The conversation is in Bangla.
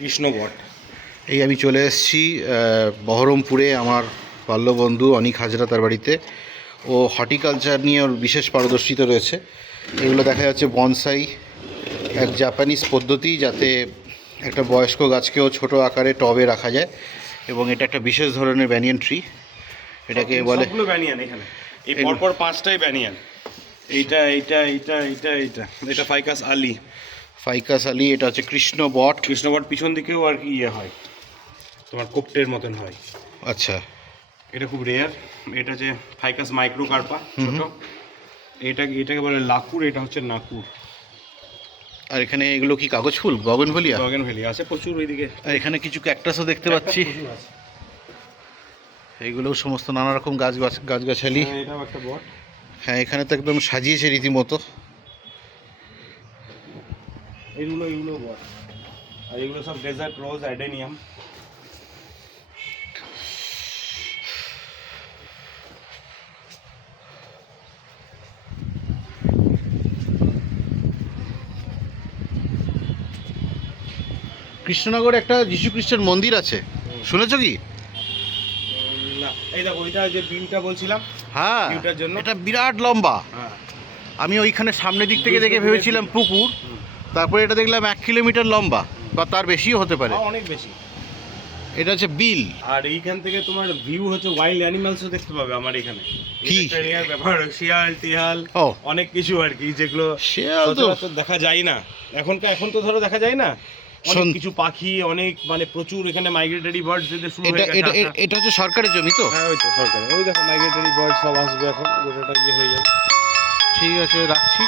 কৃষ্ণবট। এই আমি চলে এসেছি বহরমপুরে আমার বাল্যবন্ধু অনিক হাজরা তার বাড়িতে। ও হর্টিকালচার নিয়ে ওর বিশেষ পারদর্শিতা রয়েছে। এগুলো দেখা যাচ্ছে বনসাই, এক জাপানিজ পদ্ধতি যাতে একটা বয়স্ক গাছকেও ছোট আকারে টবে রাখা যায়, এবং এটা একটা বিশেষ ধরনের ব্যানিয়ান ট্রি। এটাকে বলে সবগুলো ব্যানিয়ান এখানে, এই পরপর 5টাই ব্যানিয়ান। এইটা এইটা এইটা এইটা এইটা এটা ফাইকাস আলী। ফাইকাস আলী। এটা হচ্ছে কৃষ্ণবট। কৃষ্ণবট পিছন দিকেও আর কি ইয়ে হয়, তোমার কোপ্টের মতন হয়। আচ্ছা, এটা খুব রেয়ার। এটা হচ্ছে ফাইকাস মাইক্রোকার্পা, ছোট। এটাকে বলে লাকুর, এটা হচ্ছে নাকুর। আর এখানে এগুলো কি কাগজ ফুল, বগনভেলিয়া? বগেনভেলিয়া আছে প্রচুর ওইদিকে। আর এখানে কিছু ক্যাকটাসও দেখতে পাচ্ছি। এইগুলোও সমস্ত নানা রকম গাছগাছালি। এটাও একটা বট। হ্যাঁ, এখানে তো একদম সাজিয়েছে রীতিমতো। এগুলো বট। আর এগুলো সব ডেজার্ট রোজ, অ্যাডেনিয়াম। কৃষ্ণনগরে একটা যীশু খ্রিস্টের মন্দির আছে, শুনেছো কি? না, এই দেখো ওইটা যে বিলটা বলছিলাম। হ্যাঁ, ভিউটার জন্য এটা বিরাট লম্বা। হ্যাঁ, আমি ওইখানে সামনের দিক থেকে দেখে ভেবেছিলাম পুকুর, তারপরে এটা দেখলাম 1 কিলোমিটার লম্বা, বা তার বেশিও হতে পারে। অনেক বেশি। এটা হচ্ছে বিল। আর এইখান থেকে তোমার ভিউ হচ্ছে ওয়াইল্ড অ্যানিমালসও দেখতে পাবে আমার এখানে। কি রেয়ার ব্যাপার, শিয়াল টিয়াল, ও অনেক কিছু আর কি, যেগুলো শিয়াল তো সচরাচর দেখা যায় না। এখন তো ধরো দেখা যায় না। অনেক কিছু পাখি, অনেক মানে প্রচুর এখানে মাইগ্রেটরি বার্ডস যেতে শুরু এটা হয়ে গেছে। এটা এটা হচ্ছে সরকারের জমি তো? হ্যাঁ, ওই তো সরকার। ওই দেখো মাইগ্রেটরি বার্ড সব আসবে এখন, গোটাটা ইয়ে হয়ে যাবে। ঠিক আছে, রাখছি।